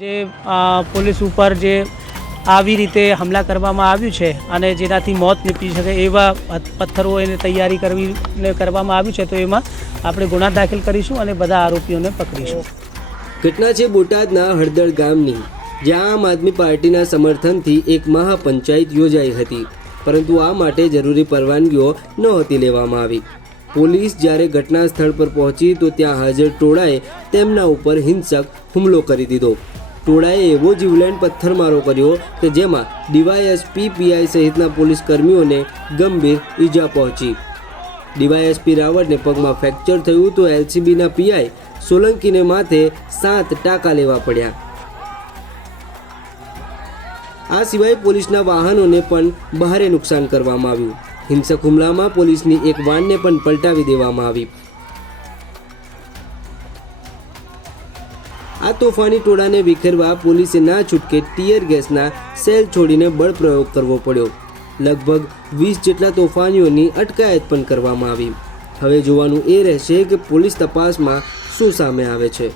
જે પોલીસ ઉપર જે આવી રીતે હમલા કરવામાં આવ્યું છે અને જેનાથી મોત નીપજી શકે એવા પથ્થરો એને તૈયારી કરવામાં આવ્યું છે, તો એમાં આપણે ગુના દાખલ કરીશું અને બધા આરોપીઓને પકડીશું. ઘટના છે બોટાદના હળદળ ગામની, જ્યાં આમ આદમી પાર્ટીના સમર્થનથી એક મહાપંચાયત યોજાઈ હતી, પરંતુ આ માટે જરૂરી પરવાનગીઓ નહોતી લેવામાં આવી. પોલીસ જ્યારે ઘટના સ્થળ પર પહોંચી તો ત્યાં હાજર ટોળાએ તેમના ઉપર હિંસક હુમલો કરી દીધો. ટોળાએ એવો જીવલેણ પથ્થરમારો કર્યો કે જેમાં ડીવાયએસપી, પીઆઈ સહિતના પોલીસ કર્મીઓને ગંભીર ઈજા પહોંચી. ડીવાયએસપી રાવળને પગમાં ફ્રેક્ચર થયું તો એલસીબીના પીઆઈ સોલંકીને માથે 7 ટાંકા લેવા પડ્યા. આ સિવાય પોલીસના વાહનોને પણ ભારે નુકસાન કરવામાં આવ્યું. હિંસક હુમલામાં પોલીસની એક વાનને પણ પલટાવી દેવામાં આવી. આ તોફાની ટોળાને વિખેરવા પોલીસે ના છૂટકે ટીયર ગેસના સેલ છોડીને બળ પ્રયોગ કરવો પડ્યો. લગભગ 20 જેટલા તોફાનીઓની અટકાયત પણ કરવામાં આવી. હવે જોવાનું એ રહેશે કે પોલીસ તપાસમાં શું સામે આવે છે.